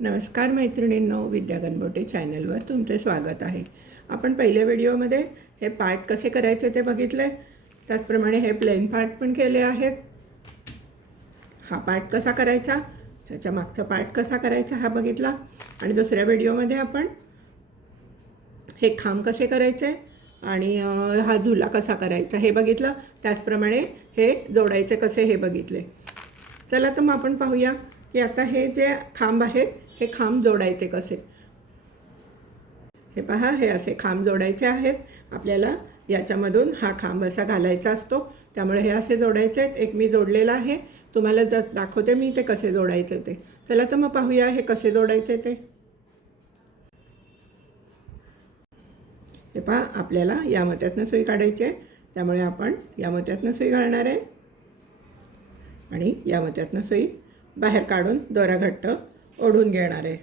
नमस्कार मैत्रिणींनो, विद्या गणबोटे चॅनलवर तुमचे स्वागत आहे। आपण पहिल्या व्हिडिओमध्ये हे पार्ट कसे करायचे ते बघितले, त्याचप्रमाणे हे प्लेन पार्ट पण केले आहेत। हा पार्ट कसा करायचा, त्याच्या मागचा पार्ट कसा करायचा हा बघितला। आणि दुसऱ्या व्हिडिओमध्ये आपण हे खांब कसे करायचे आणि हा झुला कसा करायचा हे बघितलं, त्याचप्रमाणे हे जोडायचे कसे हे बघितले। चला तर मग आपण पाहूया की आता हे जे खांब आहेत हे खांब जोडायचे कसे। हे पहा, हे असे खांब जोडायचे आहेत आपल्याला। याच्यामधून हा खांब असा घालायचा असतो, त्यामुळे हे असे जोडायचे आहेत। एक मी जोडलेला आहे, तुम्हाला दाखवते मी ते कसे जोडायचे ते। चला तर मग पाहूया हे कसे जोडायचे ते। हे पहा, आपल्याला या मोत्यातनं सुई काढायची आहे, त्यामुळे आपण या मोत्यातनं सुई घालणार आहे आणि या मोत्यातनं सुई बाहेर काढून दोरा घट्ट ओढून घेणार आहे।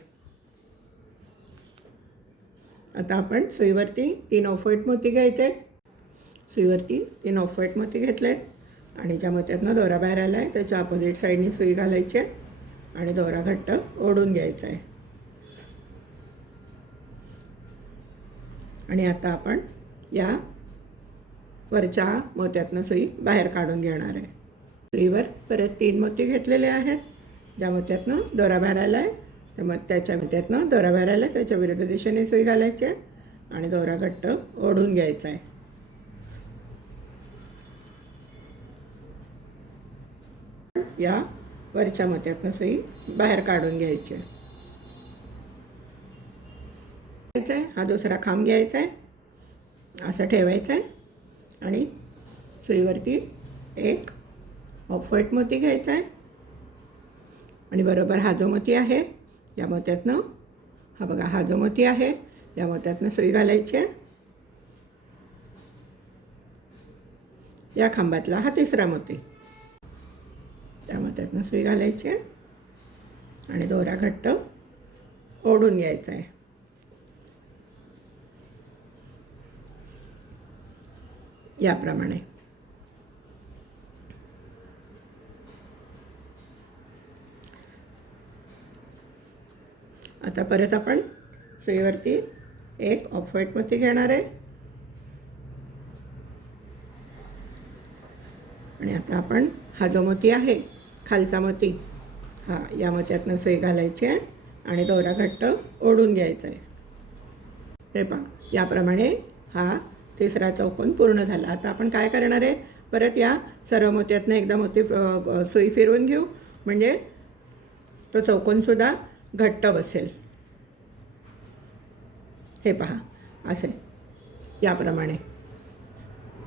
आता आपण सुईवरती 3 ऑफ व्हाईट मोती घ्यायचे आहेत। सुईवरती 3 ऑफ व्हाईट मोती घेतले आहेत आणि ज्या मोत्यातनं दोरा बाहेर आला आहे त्याच्या अपोजिट साईडनी सुई घालायची आहे आणि दोरा घट्ट ओढून घ्यायचा आहे। आणि आता आपण या वरच्या मोत्यातनं सुई बाहेर काढून घेणार आहे। सुईवर परत 3 मोती घेतलेले आहेत। ज्या मोत्यातनं दोरा बाहेर आला आहे त्याच्या मोत्यातनं दोरा बाहेर आला आहे त्याच्या विरुद्ध दिशेने सुई घालायची आहे आणि दोरा घट्ट ओढून घ्यायचा आहे। या वरच्या मोत्यातनं सुई बाहेर काढून घ्यायची आहे। हा दुसरा खांब घ्यायचा आहे, असं ठेवायचा आहे आणि सुईवरती एक ऑफ व्हाईट मोती घ्यायचा आहे आणि बरोबर हा जो मोती आहे या मोत्यातनं, हा बघा हा जो मोती आहे या मोत्यातनं सुई घालायची आहे। या खांबातला हा तिसरा मोती, त्या मोत्यातनं सुई घालायची आहे आणि दोरा घट्ट ओढून घ्यायचा आहे। याप्रमाणे आता परत आपण सुईवरती एक ऑफ व्हाईट मोती घेणार आहे आणि आता आपण हा जो मोती आहे खालचा मोती, हा या मोत्यातनं सुई घालायची आहे आणि दोरा घट्ट ओढून घ्यायचा आहे। हे पहा, याप्रमाणे हा तिसरा चौकोन पूर्ण झाला। आता आपण काय करणार आहे, परत या सर्व मोत्यातनं एकदा मोती सुई फिरवून घेऊ, म्हणजे तो चौकोनसुद्धा घट्ट बसेल। हे पहा, असे याप्रमाणे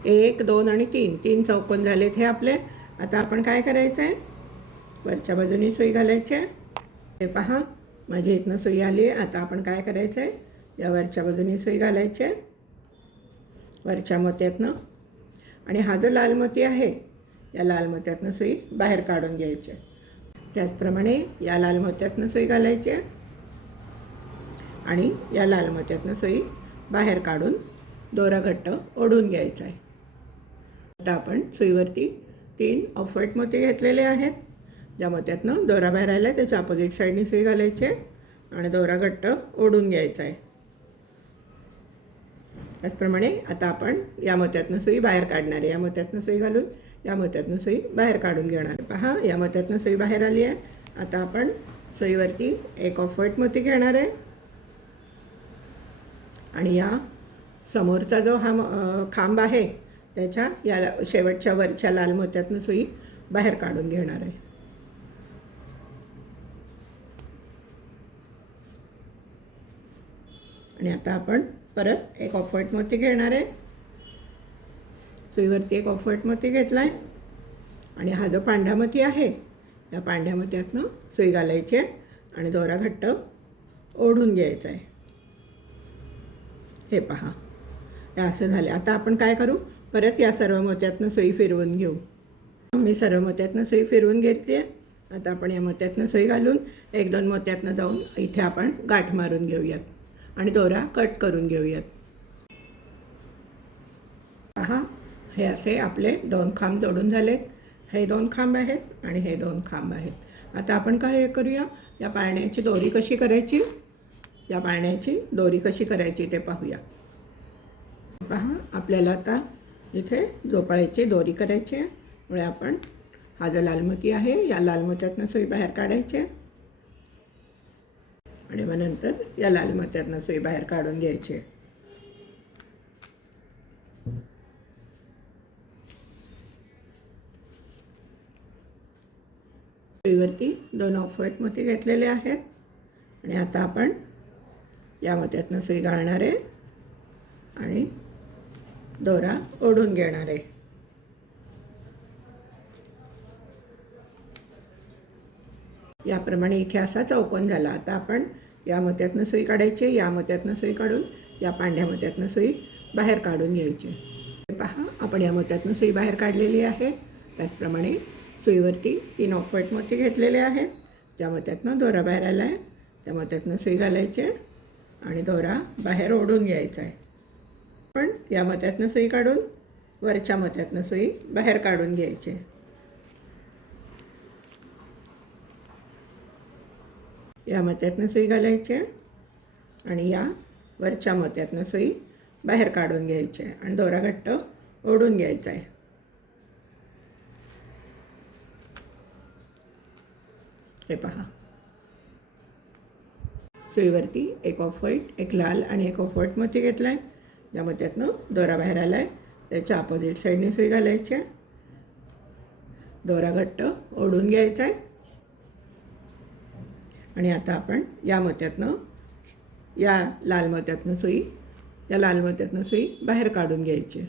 1 2 आणि 3 चौकोन झालेत हे आपले। आता आपण काय करायचं आहे, वरच्या बाजूनी सुई घालायची आहे। हे पहा, माझी इथनं सुई आली आहे। आता आपण काय करायचं आहे, या वरच्या बाजूनी सुई घालायची आहे वरच्या मोत्यातनं आणि हा जो लाल मोती आहे या लाल मोत्यातनं सुई बाहेर काढून घ्यायची आहे। त्याचप्रमाणे या लाल मोत्यातनं सुई घालायची आहे आणि या लाल मोत्यातनं सुई बाहेर काढून दोरा घट्ट ओढून घ्यायचा आहे। आता आपण सुईवरती 3 ऑफ व्हाईट मोती घेतलेले आहेत। ज्या मोत्यातनं दोरा बाहेर आला आहे त्याच्या अपोजिट साईडनी सुई घालायची आहे आणि दोरा घट्ट ओढून घ्यायचा आहे। त्याचप्रमाणे आता आपण या मोत्यातनं सुई बाहेर काढणार आहे। या मोत्यातनं सुई घालून या मोत्यातनं सुई बाहेर काढून घेणार। पहा, या मोत्यातनं सुई बाहेर आली आहे। आता आपण सुईवरती एक ऑफ व्हाईट मोती घेणार आहे आणि या समोरचा जो हा खांब आहे त्याच्या या शेवटच्या वरच्या लाल मोत्यातनं सुई बाहेर काढून घेणार आहे। आणि आता आपण परत एक ऑफ व्हाईट मोती घेणार आहे। सुईवरती एक ऑफ व्हाईट मोती घेतला आहे आणि हा जो पांढरा मोती आहे या पांढऱ्या मोत्यातनं सुई घालायची आहे आणि दोरा घट्ट ओढून घ्यायचा आहे। हे पहा, हे असं झाले। आता आपण काय करू, परत या सर्व मोत्यातनं सुई फिरवून घेऊ। मी सर्व मोत्यातनं सुई फिरवून घेतली आहे। आता आपण या मोत्यातनं सुई घालून 1 2 मोत्यातनं जाऊन इथे आपण गाठ मारून घेऊयात आणि दोरा कट करून घेऊयात। पहा, हे असे आपले 2 खांब जोडून झालेत। हे 2 खांब आहेत आणि हे 2 खांब आहेत। आता आपण काय करूया, या पाळण्याची दोरी कशी करायची, या पाळण्याची दोरी कशी करायची ते पाहूया. पहा, आपल्याला आता इथे झोपाळ्याची दोरी करायची आहे. त्यामुळे आपण हा जो लाल मोती आहे या लाल मोत्यातनं सुई बाहेर काढायची आणि मग नंतर या लाल मोत्यातनं सुई बाहेर काढून घ्यायची. सुईवरती 2 ऑफ व्हाईट मोती घेतलेले आहेत आणि आता आपण या मोत्यातनं सुई घालणार आहे आणि दोरा ओढून घेणार आहे. याप्रमाणे इथे असा चौकोन झाला. आता आपण या मोत्यातनं सुई काढायची, या मोत्यातनं सुई काढून या पांढऱ्या मोत्यातनं सुई बाहेर काढून घ्यायची. पहा, आपण या मोत्यातनं सुई बाहेर काढलेली आहे. त्याचप्रमाणे सुईवरती 3 ऑफ व्हाईट मोती घेतलेले आहेत. ज्या मोत्यातनं दोरा बाहेर आला आहे त्या मोत्यातनं सुई घालायची आणि दोरा बाहेर ओढून घ्यायचा आहे. पण या मोत्यातनं सुई काढून वरच्या मोत्यातनं सुई बाहेर काढून घ्यायची. या मोत्यातनं सुई घालायची आणि या वरच्या मोत्यातनं सुई बाहेर काढून घ्यायची आणि दोरा घट्ट ओढून घ्यायचा आहे. हे पहा, सुईवरती 1 ऑफ व्हाईट, 1 लाल आणि 1 ऑफ व्हाईट मोती घेतला आहे. ज्या मोत्यातनं दोरा बाहेर आला आहे त्याच्या अपोजिट साईडने सुई घालायची आहे. दोरा घट्ट ओढून घ्यायचा आहे आणि आता आपण या मोत्यातनं या लाल मोत्यातनं सुई बाहेर काढून घ्यायची.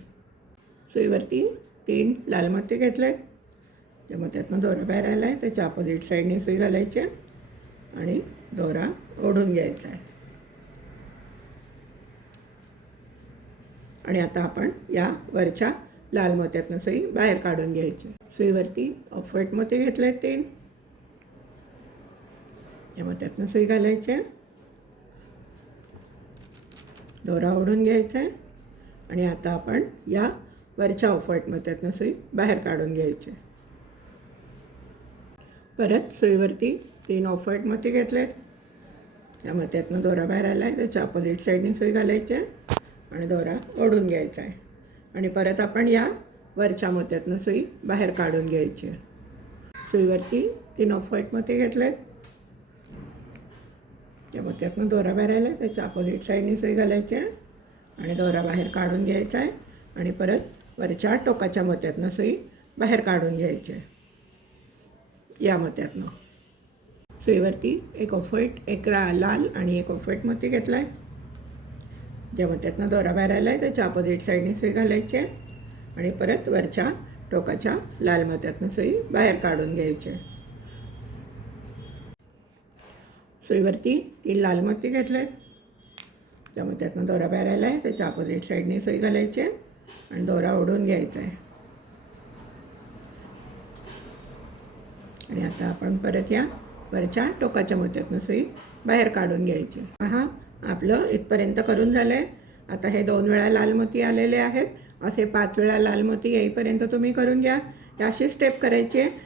सुईवरती 3 लाल मोती घेतले आहेत. त्या मोत्यातनं दोरा बाहेर आला आहे त्याच्या अपोजिट साईडने सुई घालायची आणि दोरा ओढून घ्यायचा आहे. आणि आता आपण या वरच्या लाल मोत्यातनं सुई बाहेर काढून घ्यायची. सुईवरती ऑफ व्हाईट मोती घेतले आहेत 3. या मोत्यातनं सुई घालायची, दोरा ओढून घ्यायचा आहे आणि आता आपण या वरच्या ऑफ व्हाईट मोत्यातनं सुई बाहेर काढून घ्यायची. परत सुईवरती 3 ऑफ व्हाईट मोती घेतले आहेत. या मोत्यातनं दोरा बाहेर आला आहे त्याच्या अपोजिट साईडने सुई घालायची आणि दोरा ओढून घ्यायचा आहे आणि परत आपण या वरच्या मोत्यातनं सुई बाहेर काढून घ्यायची. सुईवरती 3 ऑफ व्हाईट मोती घेतले आहेत. या मोत्यातनं दोरा बाहेर आला आहे त्याच्या अपोजिट साईडने सुई घालायची आणि दोरा बाहेर काढून घ्यायचा आहे आणि परत वरच्या टोकाच्या मोत्यातनं सुई बाहेर काढून घ्यायची आहे. या मोत्यातनं सुईवरती 1 ऑफ व्हाईट, 1 लाल आणि 1 ऑफ व्हाईट मोती घेतला आहे. ज्या मोत्यातनं दोरा बाहेर आला आहे त्याच्या अपोजिट साईडने सुई घालायची आणि परत वरच्या टोकाच्या लाल मोत्यातनं सुई बाहेर काढून घ्यायची. सुईवरती 3 लाल मोती घेतले आहेत. ज्या मोत्यातनं दोरा बाहेर आला आहे त्याच्या अपोजिट साईडने सुई घालायची आणि दोरा ओढून घ्यायचा आहे. आणि आता आपण परत या वरच्या टोकाच्या मोत्यातनं सुई बाहेर काढून घ्यायची. पहा, आपलं इथपर्यंत करून झालं आहे. आता हे 2 वेळा लाल मोती आलेले आहेत. असे 5 वेळा लाल मोती येईपर्यंत तुम्ही करून घ्या. अशी स्टेप करायची आहे.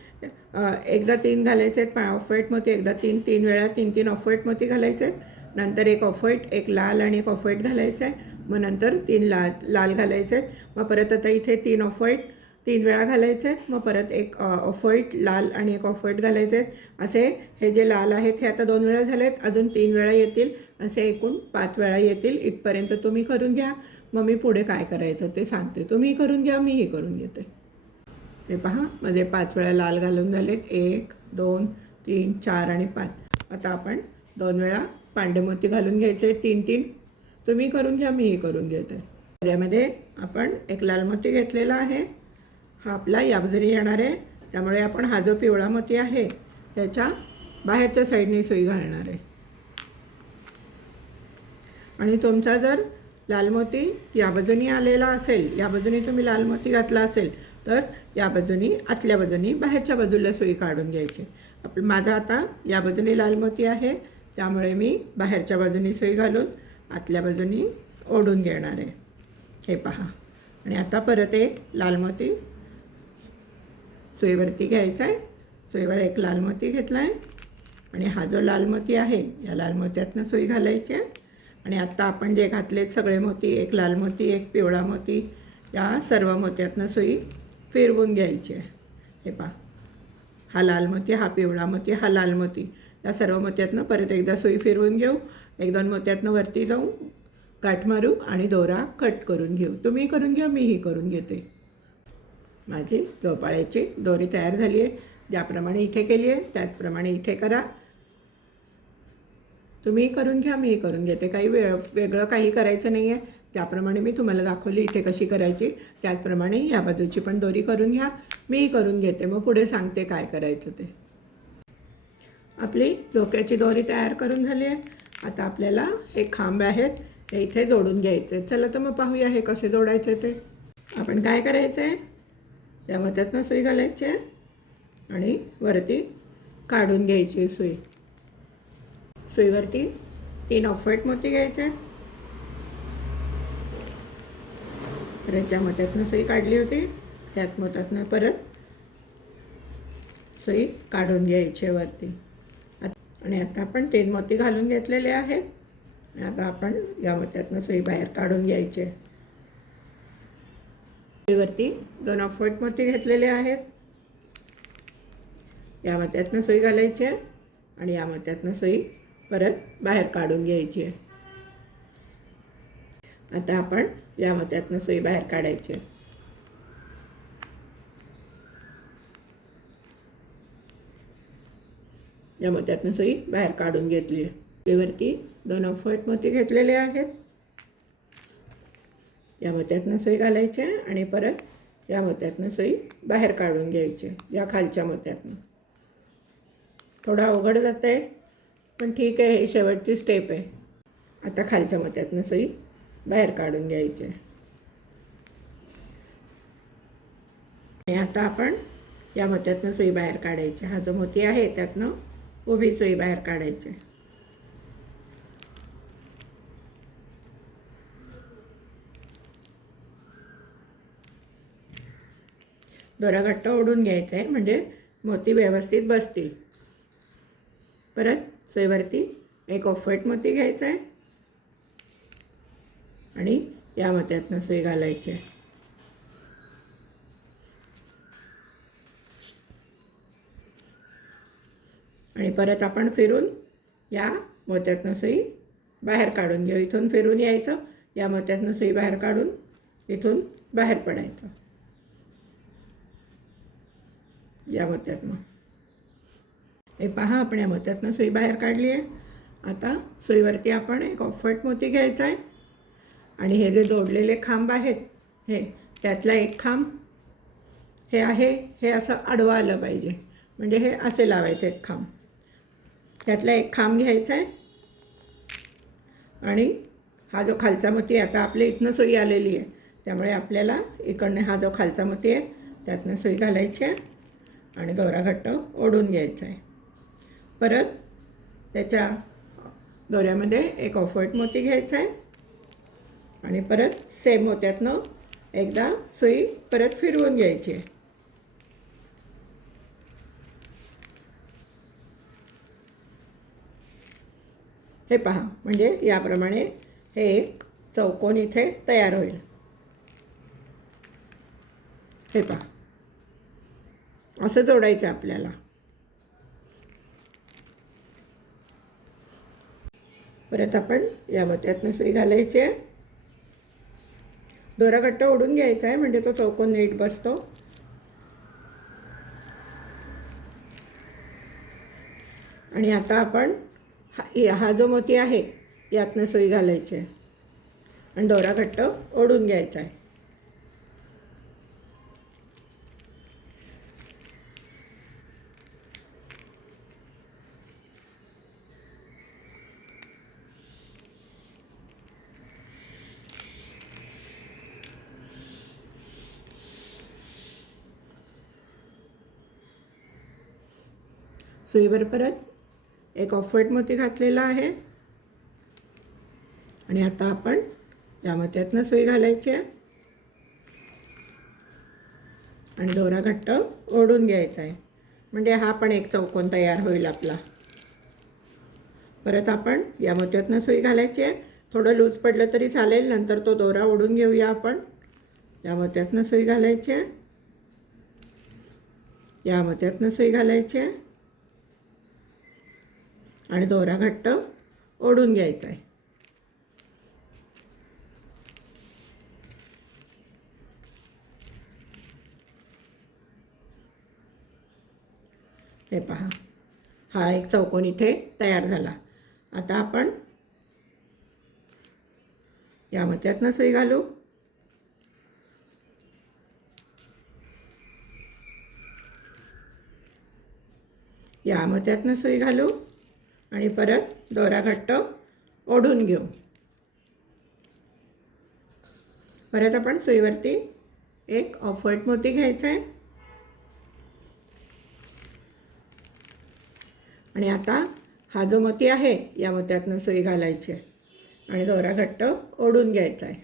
एकदा 3 घालायचे आहेत ऑफ व्हाईट मोती, एकदा 3 वेळा 3 ऑफ व्हाईट मोती घालायचे आहेत. नंतर 1 ऑफ व्हाईट, 1 लाल आणि 1 ऑफ व्हाईट घालायचं आहे. मग नंतर 3 लाल घालायचे आहेत. मग परत आता इथे 3 ऑफ व्हाईट 3 वेळा घालायचे आहेत. मग परत 1 ऑफ व्हाईट, लाल आणि 1 ऑफ व्हाईट घालायचे आहेत. असे हे जे लाल आहेत हे आता 2 वेळा झाले आहेत, अजून 3 वेळा येतील. असे एकूण 5 वेळा येतील. इथपर्यंत तुम्ही करून घ्या. मग मी पुढे काय करायचं ते सांगते. तुम्ही करून घ्या, मीही करून घेते. हे पहा, माझे 5 वेळा लाल घालून झालेत. 1, 2, 3, 4 आणि 5. आता आपण 2 वेळा पांढरे मोती घालून घ्यायचे. 3 तुम्ही करून घ्या, मीही करून घेते. यामध्ये आपण 1 लाल मोती घेतलेला आहे. हा आपला या बाजूने येणार आहे. त्यामुळे आपण हा जो पिवळा मोती आहे त्याच्या बाहेरच्या साईडने सुई घालणार आहे. आणि तुमचा जर लाल मोती या बाजूने आलेला असेल, या बाजूने तुम्ही लाल मोती घातला असेल तर या बाजूने आतल्या बाजूने बाहेरच्या बाजूला सुई काढून घ्यायची. माझा आता या बाजूने लाल मोती आहे त्यामुळे मी बाहेरच्या बाजूने सुई घालून आतल्या बाजूने ओढून घेणार आहे. हे पहा. आणि आता परत 1 लाल मोती सुईवरती घ्यायचा आहे. सुईवर 1 लाल मोती घेतला आहे आणि हा जो लाल मोती आहे या लाल मोत्यातनं सुई घालायची आहे. आणि आत्ता आपण जे घातलेत सगळे मोती, एक लाल मोती, एक पिवळा मोती, या सर्व मोत्यातनं सुई फिरवून घ्यायची आहे. हे पहा, हा लाल मोती, हा पिवळा मोती, हा लाल मोती, या सर्व मोत्यातनं परत एकदा सुई फिरवून घेऊ. एक दोन मोत्यातनं वरती जाऊ, गाठ मारू आणि दोरा कट करून घेऊ. तुम्ही करून घ्या, मीही करून घेते. माझी झोपाळ्याची दोरी तयार झाली आहे. ज्याप्रमाणे इथे केली आहे त्याचप्रमाणे इथे करा. तुम्ही करून घ्या, मीही करून घेते. काही वेगळं काही करायचं नाही आहे. त्याप्रमाणे मी तुम्हाला दाखवली इथे कशी करायची, त्याचप्रमाणे या बाजूची पण दोरी करून घ्या, मीही करून घेते. मग पुढे सांगते काय करायचं ते. आपली झोक्याची दोरी तयार करून झाली आहे. आता आपल्याला हे खांब आहेत हे इथे जोडून घ्यायचे. चला तर मग पाहूया हे कसे जोडायचे ते. आपण काय करायचं आहे, या मध्यातनं सुई घालायची आहे आणि वरती काढून घ्यायची सुई. सुईवरती 3 ऑफ व्हाईट मोती घ्यायचे आहेत. परत ज्या मोत्यातनं सुई काढली होती त्याच मोत्यातनं परत सुई काढून घ्यायची वरती. आणि आता आपण 3 मोती घालून घेतलेले आहेत. आणि आता आपण या मोत्यातनं सुई बाहेर काढून घ्यायची. सुईवरती 2 ऑफ व्हाईट मोती घेतलेले आहेत. या मोत्यातनं सुई घालायची आहे आणि या मोत्यातनं सुई परत बाहेर काढून घ्यायची आहे. आता आपण या मोत्यातनं सुई बाहेर काढायची. या मोत्यातनं सुई बाहेर काढून घेतली आहे. सुईवरती 2 ऑफ व्हाईट मोती घेतलेले आहेत. या मोत्यातनं सुई घालायची आणि परत या मोत्यातनं सुई बाहेर काढून घ्यायची या खालच्या मोत्यातनं. थोडा अवघड जातं आहे पण ठीक आहे, ही शेवटची स्टेप आहे. आता खालच्या मोत्यातनं सुई बाहेर काढून घ्यायची. आणि आता आपण या मोत्यातनं सुई बाहेर काढायची. हा जो मोती आहे त्यातनं उभी सुई बाहेर काढायची. दोरा घट्ट ओढून घ्यायचा आहे म्हणजे मोती व्यवस्थित बसतील. परत सुईवरती 1 ऑफ व्हाईट मोती घ्यायचा आहे आणि या मोत्यातनं सुई घालायची. आणि परत आपण फिरून या मोत्यातनं सुई बाहेर काढून घेऊ. इथून फिरून यायचं, या मोत्यातनं सुई बाहेर काढून इथून बाहेर पडायचं या मोत्यातनं. हे पहा, आपण या मोत्यातनं सुई बाहेर काढली आहे. आता सुईवरती आपण 1 ऑफ व्हाईट मोती घ्यायचा आहे आणि हे जे जोडलेले खांब आहेत हे त्यातला एक खांब हे आहे हे असं आडवं आलं पाहिजे, म्हणजे हे असे लावायचे एक खांब. त्यातला एक खांब घ्यायचा आहे आणि हा जो खालचा मोती आहे, आता आपल्या इथनं सुई आलेली आहे त्यामुळे आपल्याला इकडनं हा जो खालचा मोती आहे त्यातनं सुई घालायची आहे आणि दोरा घट्ट ओढून घ्यायचा आहे. परत त्याच्या दोऱ्यामध्ये 1 ऑफ व्हाईट मोती घ्यायचा आहे आणि परत सेम मोत्यातनं एकदा सुई परत फिरवून घ्यायची. हे पहा, म्हणजे याप्रमाणे हे एक चौकोन इथे तयार होईल. हे पहा, असं जोडायचं आपल्याला. परत आपण या मोत्यातनं सुई घालायची आहे. दोरा घट्ट ओढून घ्यायचा आहे म्हणजे तो चौकोन नीट बसतो. आणि आता आपण हा जो मोती आहे यातनं सुई घालायची आहे आणि दोरा घट्ट ओढून घ्यायचा आहे. सुईवर परत 1 ऑफ व्हाईट मोती घातलेला आहे आणि आता आपण या मोत्यातनं सुई घालायची आहे आणि दोरा घट्ट ओढून घ्यायचा आहे म्हणजे हा पण एक चौकोन तयार होईल आपला. परत आपण या मोत्यातनं सुई घालायची आहे. थोडं लूज पडलं तरी चालेल, नंतर तो दोरा ओढून घेऊया आपण. या मोत्यातनं सुई घालायची आहे, या मोत्यातनं सुई घालायची आहे आणि दोरा घट्ट ओढून घ्यायचा आहे. हे पहा, हा एक चौकोन इथे तयार झाला. आता आपण या मोत्यातनं सुई घालू, या मोत्यातनं सुई घालू आणि परत दोरा घट्ट ओढून घेऊ. परत आपण सुईवरती एक ऑफ व्हाईट मोती घ्यायचा आहे आणि आता हा जो मोती आहे या मोत्यातनं सुई घालायची आहे आणि दोरा घट्ट ओढून घ्यायचा आहे.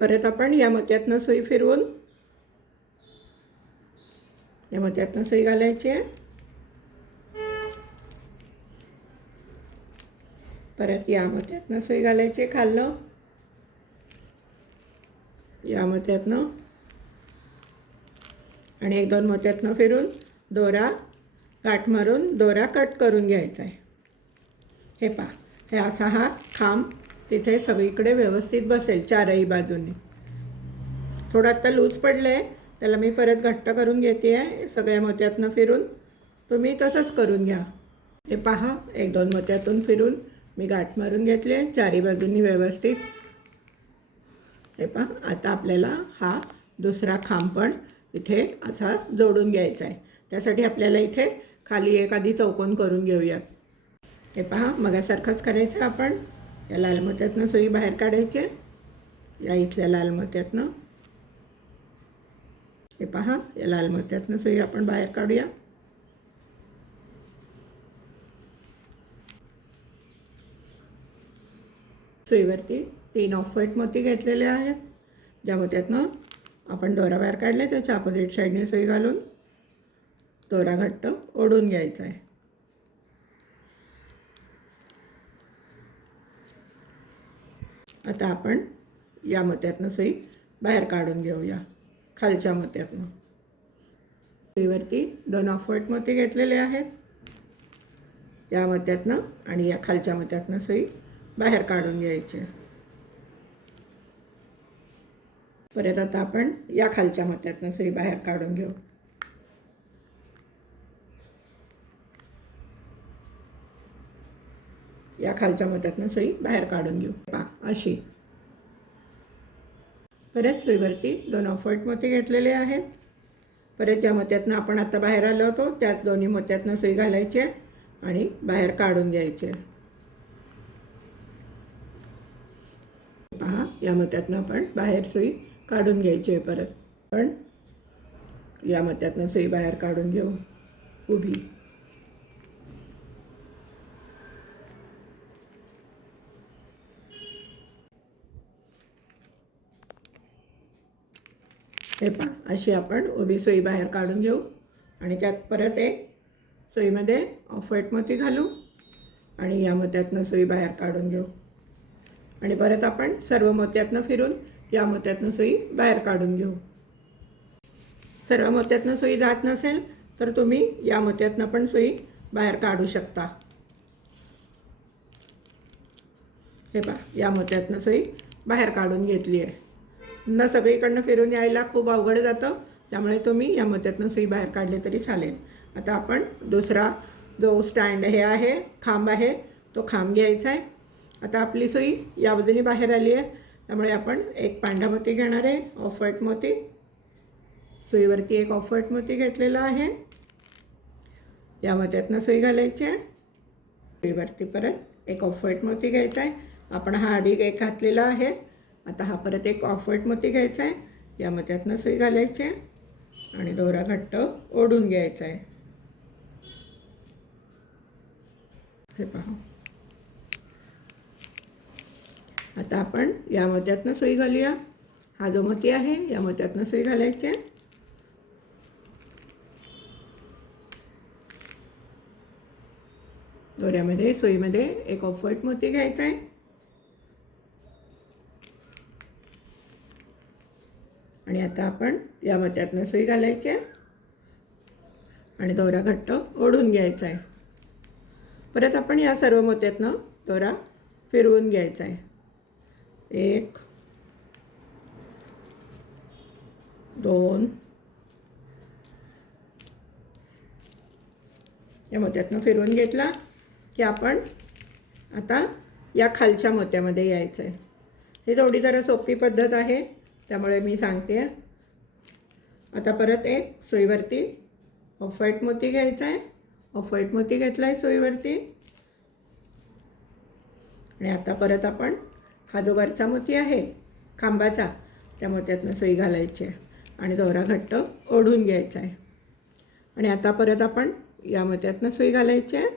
परत आपण या मोत्यातनं सुई फिरवून या मोत्यातनं सुई घालायची आहे. परत या मोत्यातनं सुई घालायची आहे खालनं, या मोत्यातनं आणि एक दोन मोत्यातनं फिरून दोरा गाठ मारून दोरा कट करून घ्यायचा आहे. हे पहा, हे असा हा खांब तिथे सगळीकडे व्यवस्थित बसेल चारही बाजूंनी. थोडं आत्ता लूज पडलं आहे, त्याला मी परत घट्ट करून घेते आहे सगळ्या मोत्यातनं फिरून. तुम्ही तसंच करून घ्या. हे पहा, एक दोन मोत्यातून फिरून मी गाठ मारून घेतली आहे चारही बाजूंनी व्यवस्थित. हे पहा, आता आपल्याला हा दुसरा खांब पण इथे असा जोडून घ्यायचा आहे. त्यासाठी आपल्याला इथे खाली एक आधी चौकोन करून घेऊयात. हे पहा, मगासारखंच करायचं आपण. या लाल मोत्यातनं सुई बाहेर काढायची आहे, या इथल्या लाल मोत्यातनं. हे पहा, या लाल मोत्यातनं सुई आपण बाहेर काढूया. सुईवरती 3 ऑफ व्हाईट मोती घेतलेले आहेत. ज्या मोत्यातनं आपण दोरा बाहेर काढले त्याच्या अपोजिट साईडने सुई घालून दोरा घट्ट ओढून घ्यायचा आहे. आता आपण या मोत्यातनं सुई बाहेर काढून घेऊया खालच्या मोत्यातनं. सुईवरती 2 ऑफ व्हाईट मोती घेतलेले आहेत. या मोत्यातनं आणि या खालच्या मोत्यातनं सुई बाहेर काढून घ्यायची. परत आता आपण या खालच्या मोत्यातनं सुई बाहेर काढून घेऊ. या खालच्या मोत्यातनं सुई बाहेर काढून घेऊ. पहा अशी. परत सुईवरती 2 ऑफ व्हाईट मोती घेतलेले आहेत. परत ज्या मोत्यातनं आपण आता बाहेर आलो होतो त्याच दोन्ही मोत्यातनं सुई घालायची आणि बाहेर काढून घ्यायचे. पहा, या मोत्यातनं आपण बाहेर सुई काढून घ्यायची आहे. परत पण या मोत्यातनं सुई बाहेर काढून घेऊ उभी. हे पहा, अशी आपण उभी सुई बाहेर काढून घेऊ आणि त्यात परत एक सुईमध्ये ऑफ व्हाईट मोती घालू आणि या मोत्यातनं सुई बाहेर काढून घेऊ आणि परत आपण सर्व मोत्यातनं फिरून या मोत्यातनं सुई बाहेर काढून घेऊ. सर्व मोत्यातनं सुई जात नसेल तर तुम्ही या मोत्यातनं पण सुई बाहेर काढू शकता. हे पहा, या मोत्यातनं सुई बाहेर काढून घेतली आहे. न सगळीकडनं फिरून यायला खूप अवघड जातं, त्यामुळे तुम्ही या मोत्यातनं सुई बाहेर काढली तरी चालेल. आता आपण दुसरा जो स्टँड हे आहे खांब आहे तो खांब घ्यायचा आहे. आता आपली सुई या बाजूने बाहेर आली आहे, त्यामुळे आपण एक पांढरा मोती घेणार आहे, ऑफ व्हाईट मोती. सुईवरती एक ऑफ व्हाईट मोती घेतलेला आहे. या मोत्यातनं सुई घालायची आहे. सुईवरती परत एक ऑफ व्हाईट मोती घ्यायचा आहे. आपण हा आधी एक घातलेला आहे, आता हा परत एक ऑफ व्हाईट मोती घ्यायचा आहे. या मोत्यातनं सुई घालायची आहे आणि दोरा घट्ट ओढून घ्यायचा आहे. हे पहा, आता आपण या मोत्यातनं सुई घालूया हा जो मोती आहे या मोत्यातनं सुई घालायची आहे. दोऱ्यामध्ये सुईमध्ये एक ऑफ व्हाईट मोती घ्यायचा आहे आणि आता आपण या मोत्यातनं सुई घालायची आहे आणि दोरा घट्ट ओढून घ्यायचा आहे. परत आपण या सर्व मोत्यातनं दोरा फिरवून घ्यायचा आहे. 1 2 या मोत्यातनं फिरवून घेतला की आपण आता या खालच्या मोत्यामध्ये यायचं आहे. ही थोडी जरा सोपी पद्धत आहे त्यामुळे मी सांगते. आता परत एक सुईवरती ऑफ व्हाईट मोती घ्यायचा आहे. ऑफ व्हाईट मोती घेतला आहे सुईवरती आणि आता परत आपण हा जो वरचा मोती आहे खांबाचा त्या मोत्यातनं सुई घालायची आहे आणि दोरा घट्ट ओढून घ्यायचा आहे आणि आता परत आपण या मोत्यातनं सुई घालायची आहे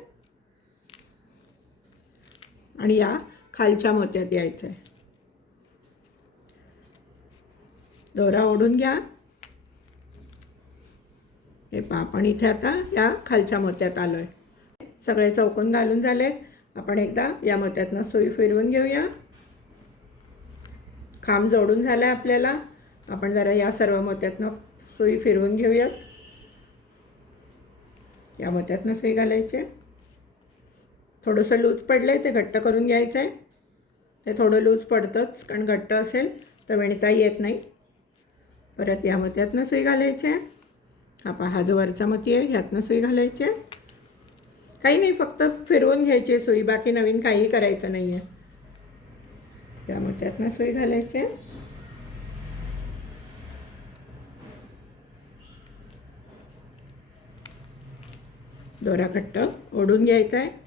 आणि या खालच्या मोत्यात यायचं आहे. दोरा ओढून घ्या. हे पहा आपण इथे आता या खालच्या मोत्यात आलो आहे. सगळे चौकोन घालून झालेत. आपण एकदा या मोत्यातनं सुई फिरवून घेऊया. खांब जोडून झाला आहे आपल्याला. आपण जरा या सर्व मोत्यातनं सुई फिरवून घेऊयात. या मोत्यातनं सुई घालायची आहे. थोडंसं लूज पडलं आहे ते घट्ट करून घ्यायचं आहे. ते थोडं लूज पडतंच कारण घट्ट असेल तर विणता येत नाही. परत या मोत्यातनं सुई घालायची आहे. हा जो वरचा मोती आहे ह्यातनं सुई घालायची आहे. काही नाही फक्त फिरवून घ्यायची आहे सुई, बाकी नवीन काही करायचं नाही आहे. या मोत्यातनं सुई घालायची आहे. दोरा घट्ट ओढून घ्यायचा आहे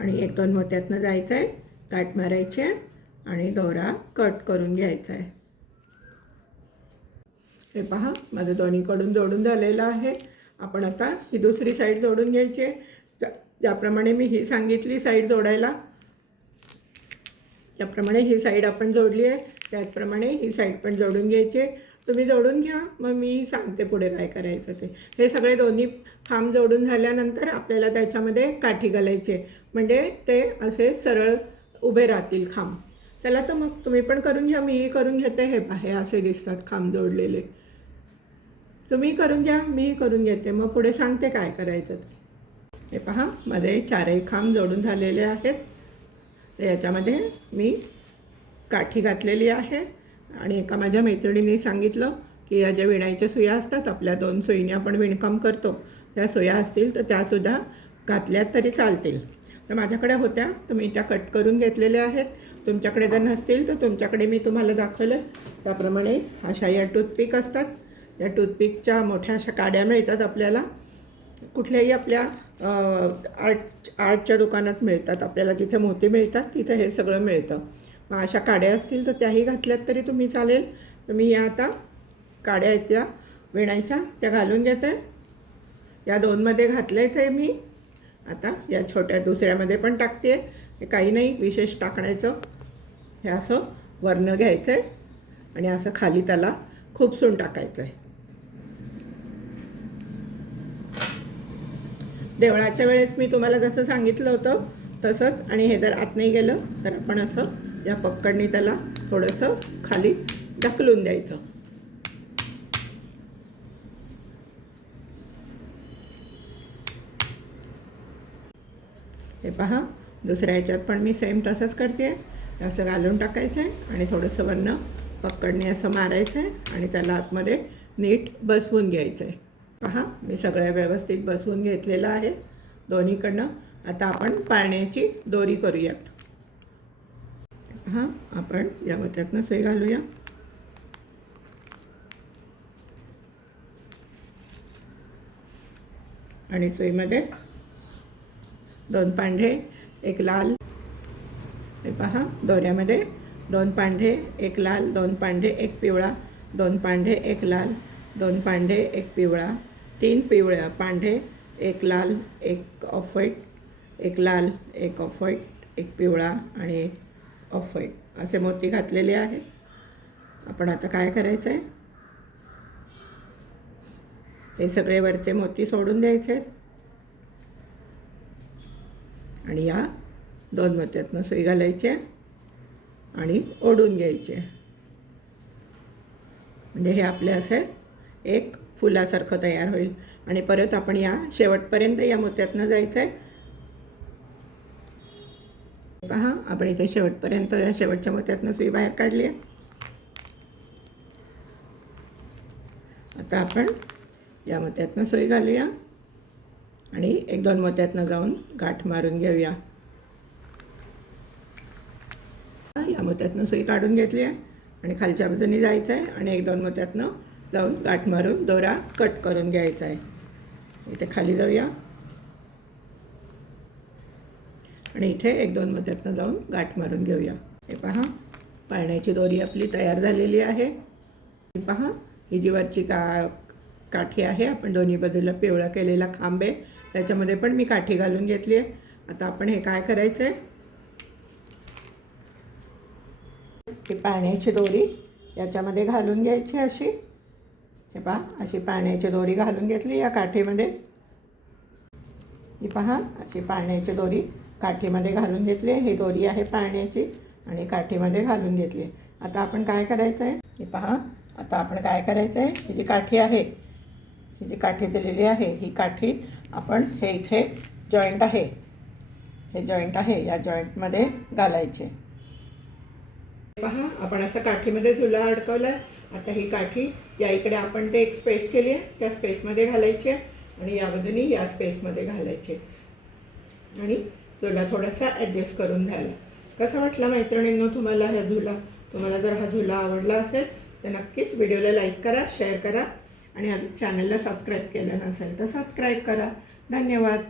आणि 1-2 मोत्यातनं जायचं आहे. गाठ मारायची आहे आणि दोरा कट करून घ्यायचा आहे. हे पहा माझं दोन्हीकडून जोडून झालेलं आहे. आपण आता ही दुसरी साईड जोडून घ्यायची आहे. ज्याप्रमाणे मी ही सांगितली साईड जोडायला, ज्याप्रमाणे ही साईड आपण जोडली आहे त्याचप्रमाणे ही साईड पण जोडून घ्यायची आहे. तुम्ही जोडून घ्या, मग मी सांगते पुढे काय करायचं ते. हे सगळे दोन्ही खांब जोडून झाल्यानंतर आपल्याला त्याच्यामध्ये काठी घालायची आहे म्हणजे ते असे सरळ उभे राहतील खांब. चला तर मग तुम्ही पण करून घ्या, मीही करून घेते. हे हे असे दिसतात खांब जोडलेले. तुम्ही करून घ्या, मीही करून घेते, मग पुढे सांगते काय करायचं ते. हे पहा माझे 4ही खांब जोडून झालेले आहेत. तर याच्यामध्ये मी काठी घातलेली आहे आणि एका माझ्या मैत्रिणींनी सांगितलं की या ज्या विणायच्या सुया असतात आपल्या 2 सुईने आपण विणकाम करतो त्या सुया असतील तर त्यासुद्धा घातल्यात तरी चालतील. तर माझ्याकडे होत्या तर मी त्या कट करून घेतलेल्या आहेत. तुमच्याकडे जर नसतील तर तुमच्याकडे मी तुम्हाला दाखवलं त्याप्रमाणे अशा या टूथपिक असतात. या टूथपिकच्या मोठ्या अशा काड्या मिळतात आपल्याला. कुठल्याही आपल्या आर्टच्या दुकानात मिळतात. आपल्याला जिथे मोती मिळतात तिथे हे सगळं मिळतं. मग अशा काड्या असतील तर त्याही घातल्यात तरी तुम्ही चालेल. तर मी या आता काड्या आहेत त्या विणायच्या त्या घालून घेते. या 2मध्ये घातले ते मी. आता या छोट्या दुसऱ्यामध्ये पण टाकते. हे काही नाही विशेष टाकण्याचं. हे असं वरनं घ्यायचं आहे आणि असं खाली त्याला खुपसून टाकायचं आहे. देवळाच्या वेळेस मी तुम्हाला जसं सांगितलं होतं तसंच. आणि हे जर आत नाही गेलं तर आपण असं या पक्कडनी त्याला थोडंसं खाली ढकलून द्यायचं. हे पहा दुसऱ्या ह्याच्यात पण मी सेम तसंच करते आहे. असं घालून टाकायचं आहे आणि थोडंसं वरनं पक्कडने असं मारायचं आहे आणि त्याला आतमध्ये नीट बसवून घ्यायचं आहे. पहा मी सगळ्या व्यवस्थित बसवून घेतलेलं आहे दोन्हीकडनं. आता आपण पाळण्याची दोरी करूयात. हां आपण या मोत्यातनं सुई घालूया आणि सुईमध्ये 2 पांढरे 1 लाल. हे पहा दोऱ्यामध्ये 2 पांढरे 1 लाल, 2 पांढरे 1 पिवळा, 2 पांढरे 1 लाल, 2 पांढरे 1 पिवळा, 3 पिवळ्या पांढरे एक लाल, एक ऑफ व्हाईट, एक लाल, एक ऑफ व्हाईट, एक पिवळा आणि एक ऑफ व्हाईट असे मोती घातलेले आहेत. आपण आता काय करायचं आहे, हे सगळे वरचे मोती सोडून द्यायचे आहेत आणि या 2 मोत्यातनं सुई घालायची आणि ओढून घ्यायचे. म्हणजे हे आपले असे एक फुलासारखं तयार होईल. आणि परत आपण या शेवटपर्यंत या मोत्यातनं जायचं आहे. पहा, आपण इथे शेवटपर्यंत या शेवटच्या मोत्यातनं सुई बाहेर काढली आहे. आता आपण या मोत्यातनं सुई घालूया आणि 1-2 मोत्यातनं जाऊन गाठ मारून घेऊया. या मोत्यातनं सुई काढून घेतली आहे आणि खालच्या बाजूने जायचं आहे आणि 1-2 मोत्यातनं जाऊन गाठ मारून दोरा कट करून घ्यायचा आहे. इथे खाली जाऊया आणि इथे 1-2 मोत्यातनं जाऊन गाठ मारून घेऊया. हे पहा, पाळण्याची दोरी आपली तयार झालेली आहे. ही पहा, ही जी वरची काठी आहे, आपण दोन्ही बाजूला पिवळा केलेला खांब आहे, त्याच्यामध्ये पण मी काठी घालून घेतली आहे. आता आपण हे काय करायचं आहे, ही पाळण्याची दोरी याच्यामध्ये घालून घ्यायची अशी. हे पहा, अशी पाळण्याची दोरी घालून घेतली या काठीमध्ये. ही पहा, अशी पाळण्याची दोरी काठीमध्ये घालून घेतली. ही दोरी आहे पाळण्याची आणि काठीमध्ये घालून घेतली. आता आपण काय करायचं आहे, हे पहा, आता आपण काय करायचं आहे, ही जी काठी आहे, ही जी काठी दिलेली आहे, ही काठी आपण हे इथे जॉईंट आहे, हे जॉईंट आहे, या जॉईंटमध्ये घालायचे. पहा, आपण असं काठीमध्ये झुला अडकवला. आता ही काठी या इकडे आपण ते एक स्पेस केली आहे, त्या स्पेसमध्ये घालायची आहे आणि या बाजूने या स्पेसमध्ये घालायचे आणि झुला थोडासा ॲडजस्ट करून घ्यायला. कसा वाटला मैत्रिणींनो तुम्हाला हा झुला? तुम्हाला जर हा झुला आवडला असेल तर नक्कीच व्हिडिओला लाईक करा, शेअर करा आणि चॅनलला सबस्क्राईब केलं नसेल तर सबस्क्राईब करा. धन्यवाद.